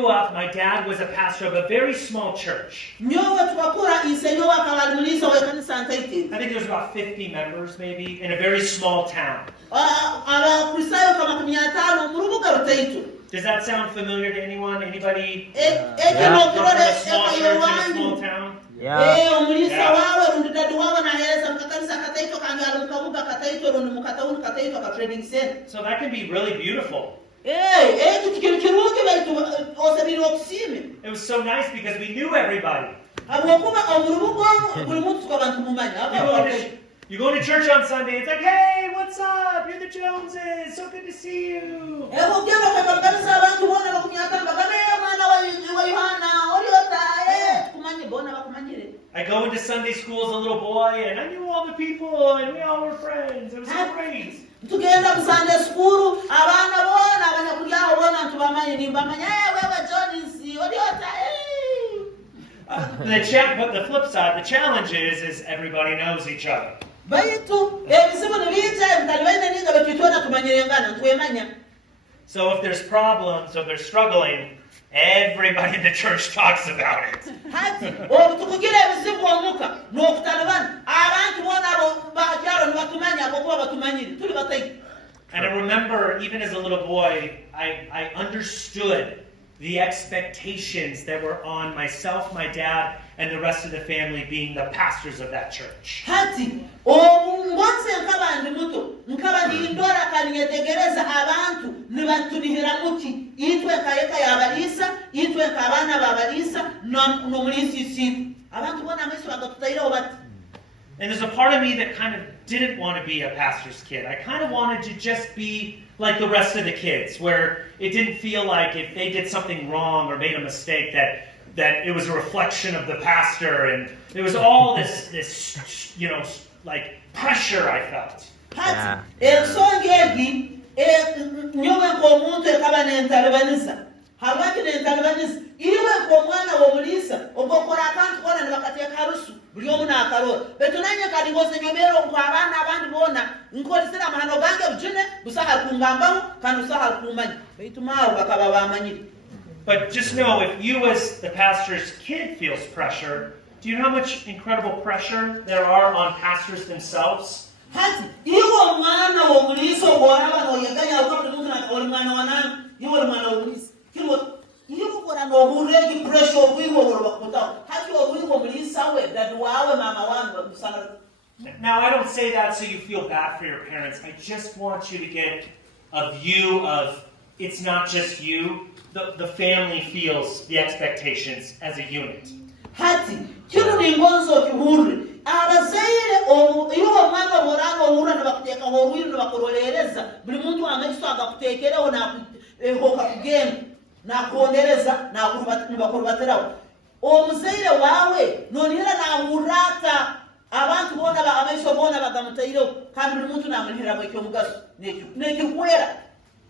grew up, my dad was a pastor of a very small church. I think there was about 50 members maybe in a very small town. Does that sound familiar to anyone? Anybody? From a small church in a small town? So that can be really beautiful. It was so nice because we knew everybody. You go to church on Sunday, it's like, hey, what's up? You're the Joneses. So good to see you. I go into Sunday school as a little boy, and I knew all the people, and we all were friends. It was so great. But the flip side, the challenge is everybody knows each other. So if there's problems, or they're struggling, everybody in the church talks about it. And I remember, even as a little boy, I understood the expectations that were on myself, my dad, and the rest of the family being the pastors of that church. And there's a part of me that kind of didn't want to be a pastor's kid. I kind of wanted to just be like the rest of the kids, where it didn't feel like if they did something wrong or made a mistake that it was a reflection of the pastor, and there was all this like pressure I felt. But just know, if you as the pastor's kid feels pressure, do you know how much incredible pressure there are on pastors themselves? Now, I don't say that so you feel bad for your parents. I just want you to get a view of, it's not just you. The family feels the expectations as a unit.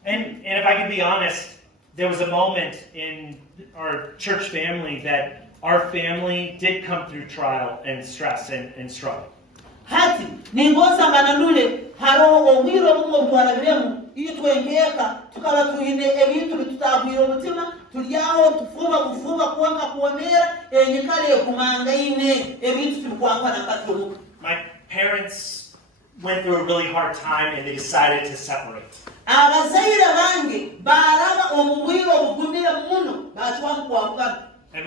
And if I can be honest, there was a moment in our church family that our family did come through trial and stress and struggle. My parents went through a really hard time and they decided to separate. And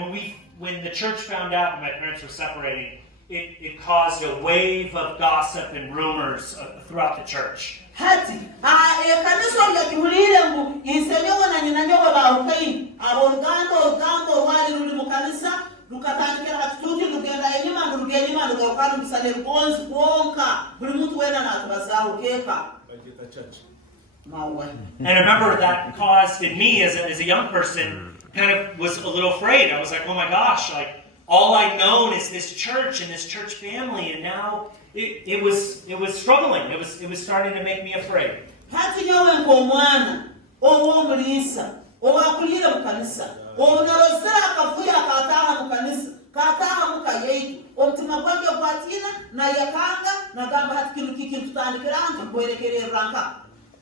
when the church found out my parents were separating, it caused a wave of gossip and rumors throughout the church. And I remember that caused in me as a young person, kind of was a little afraid. I was like, oh my gosh, like all I've known is this church and this church family, and now it was struggling. It was starting to make me afraid.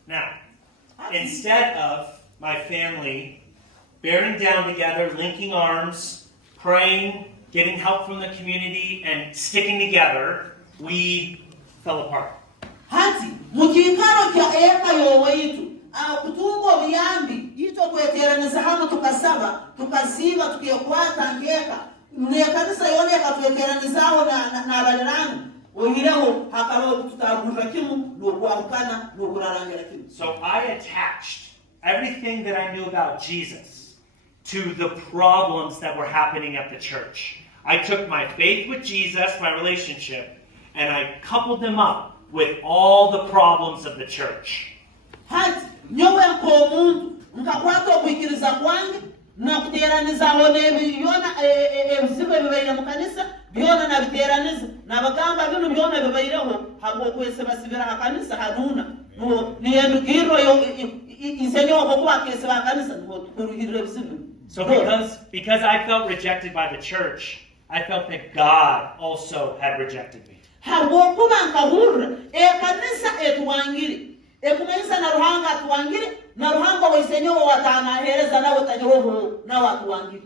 Now, instead of my family bearing down together, linking arms, praying, getting help from the community, and sticking together, we fell apart. Hati, mukikaro kya eka yowetu, kutungo biyambi, ito kweteraniza hamu tukasaba, tukasiba, tukiyokwata ngeka, mnekanisa yoneka kweteranizaho na abalirani, ohireho hakabaho tutagurra kimu, n'okwamukana, n'okurarangira kimu. So I attached everything that I knew about Jesus to the problems that were happening at the church. I took my faith with Jesus, my relationship, and I coupled them up with all the problems of the church. Hati, nyowe nkomundu, nkakwata okwikiriza kwange, nakuteraniza byona ebizibu ebibaire mu kanisa, byona nabiteraniza, nabagamba bino byona bibaireho, habwo kwese basibira ha kanisa haduna. Niyendukirwa isenyo okuba kese ba kanisa, kuruhirira ebizibu. So because I felt rejected by the church, I felt that God also had rejected me. Hawokuba nkahurra ekanisa etuwangire ekumanyisa na ruhanga atuwangire na ruhanga waisenyo watanahereza nawe tanyoho na watuwangire.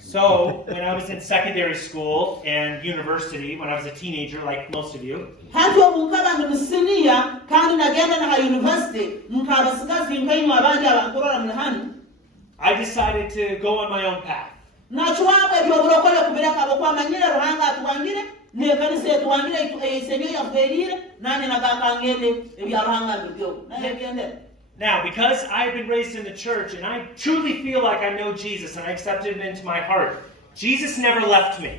So when I was in secondary school and university, when I was a teenager like most of you, hajyo mukaba ndumusinia kandi nagenda na university mukabasikazi nkayima abandi abankorora mlihani, I decided to go on my own path. Nachuwa ebyo burokole kubireka abakwa manyire ruhanga atuwangire nekanisa etuwangire isenyo yaferire nani nagakangende ebyaruhanga mbyo nagende. Now, because I've been raised in the church and I truly feel like I know Jesus and I accepted him into my heart, Jesus never left me.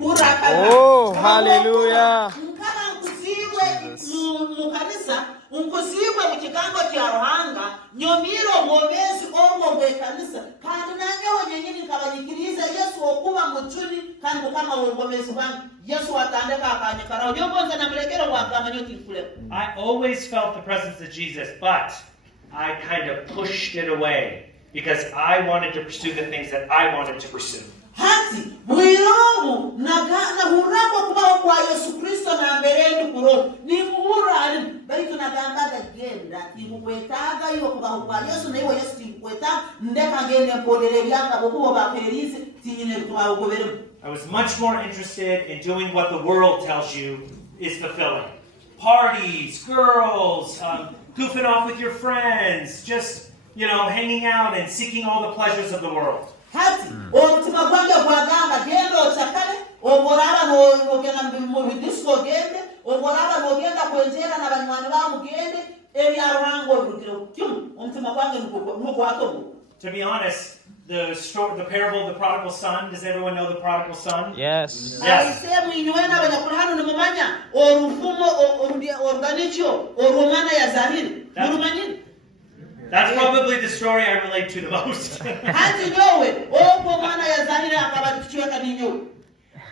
Oh, hallelujah. I always felt the presence of Jesus, but I kind of pushed it away because I wanted to pursue the things that I wanted to pursue. Hati, mwiromu na hurako kubaho kwa Yesu Kristo na mbereni kuro ni muhurani baitu na gamba genda timukwetaga iyo kubaho kwa Yesu na iyo Yesu timukwetaga ndeka ngende mpodele byanga bokubo baperisi tinyine kubaho kuberemu. I was much more interested in doing what the world tells you is fulfilling. Parties, girls, goofing off with your friends, just, hanging out and seeking all the pleasures of the world. Hati, omutima gwange gwagamba genda ochakale, omoraba n'ogenda mu disco gende, omoraba n'ogenda kwenjera na banywani bamu gende, ebyaruhango obirugiro kimu, omutima gwange nugwatomo. To be honest, the parable of the prodigal son, does everyone know the prodigal son? Yes. Yes. That's probably the story I relate to the most.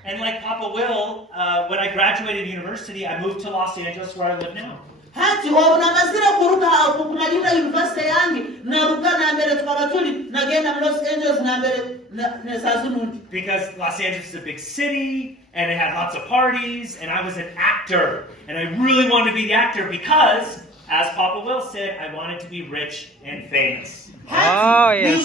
And like Papa Will, when I graduated university, I moved to Los Angeles where I live now. Hati obunamazira kuruka kumalira university yangi naruka na mbere tukabatuli nagenda mu Los Angeles na mbere nesazunundi. Because Los Angeles is a big city and it had lots of parties and I was an actor and I really wanted to be the actor because, as Papa Will said, I wanted to be rich and famous. Oh, yes.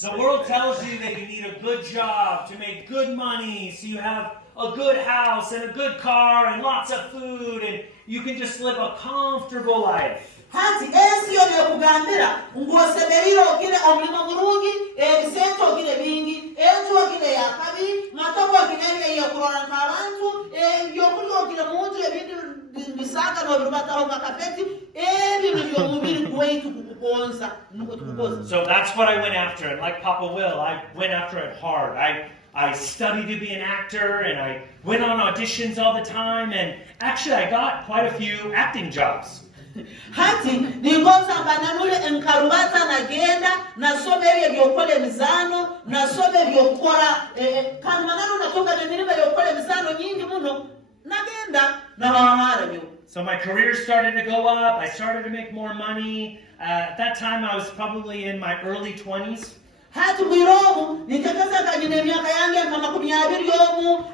The world tells you that you need a good job to make good money, so you have a good house and a good car and lots of food and you can just live a comfortable life. Hati ensi yone kugambira ngosemeriro kile omulimo mulungi ebisento kile bingi enzo kile yakabi matoko kile yakurora abantu yokulo kile muntu ebintu bisaka no birubataho kakapeti ebintu byomubiri kwetu kukukonza nuko tukukonza. So that's what I went after, and like Papa Will, I went after it hard. I studied to be an actor and I went on auditions all the time and actually I got quite a few acting jobs. Hati ningoza bananule enkarubata na genda na sobe byokole mizano na sobe byokora kandi manano natoka ne niriba yokole mizano nyingi muno nagenda na bahara byo. So my career started to go up. I started to make more money. At that time, I was probably in my early 20s. Hati mwiromu nitekeza kanyine miaka yange kama 20 yomu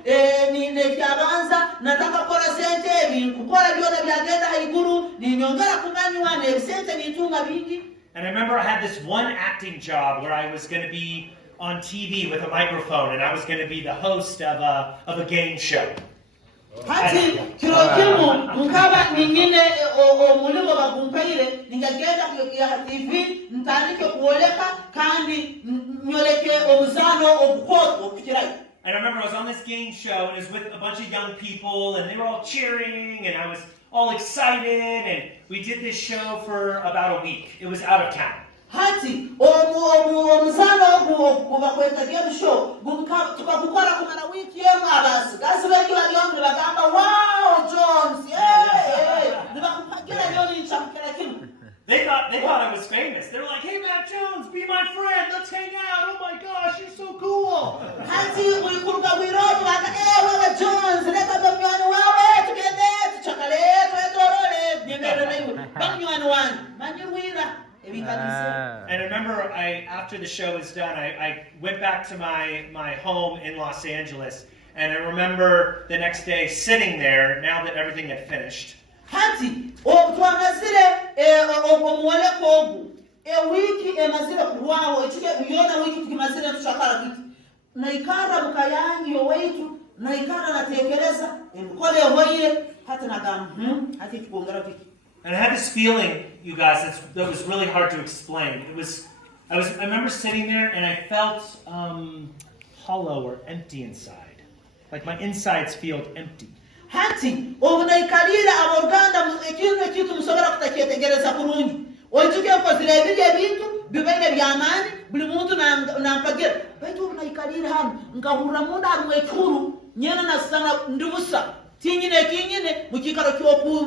nekyabanza nataka kola sente kukola byona byagenda haiguru ninyongera kumanywa ne sente nitunga bingi. And I remember I had this one acting job where I was going to be on TV with a microphone, and I was going to be the host of a game show. Hati kirokimu mkaba ningine mulimo bakumpaire ningagenda kuyokia TV ntanike kuoleka kandi nyoleke omuzano obukoto okikirai. And I remember I was on this game show and it was with a bunch of young people and they were all cheering and I was all excited and we did this show for about a week. It was out of town. Hati omuzano kubakweta game show tukakukora kumana wiki yemu abasi gasi beki waliongo bagamba wow Jones nibakupagira yoni nchamkira kimu. They thought I was famous. They were like, "Hey Matt Jones, be my friend. Let's hang out. Oh my gosh, you're so cool." Hati ulikuruka wirobi waka wewe Jones leka bamyani wawe tukende tuchakale twetorole nyemero nayo bamyani wani manyiwira. And I remember after the show was done, I went back to my home in Los Angeles, and I remember the next day sitting there, now that everything had finished. Hati twamazire omwole kogu wiki emazire kuwawo ekike uyona wiki tukimazire tushakara kiti naikara mukayangi oweitu naikara natekereza emukole hoye hati nagamu hati tukongera kiti. And I had this feeling, you guys, that was really hard to explain. I remember sitting there and I felt hollow or empty inside. Like my insides felt empty. Hati obunaikalira aborganda ekintu musobora kutaketegereza kurungi oituke kozira ebije bintu bibene byamani buli muntu nampagira baitu obunaikalira hano ngahurira munda amwe ekuru nyena nasana ndibusa tinyine kinyine mukikaro kyoku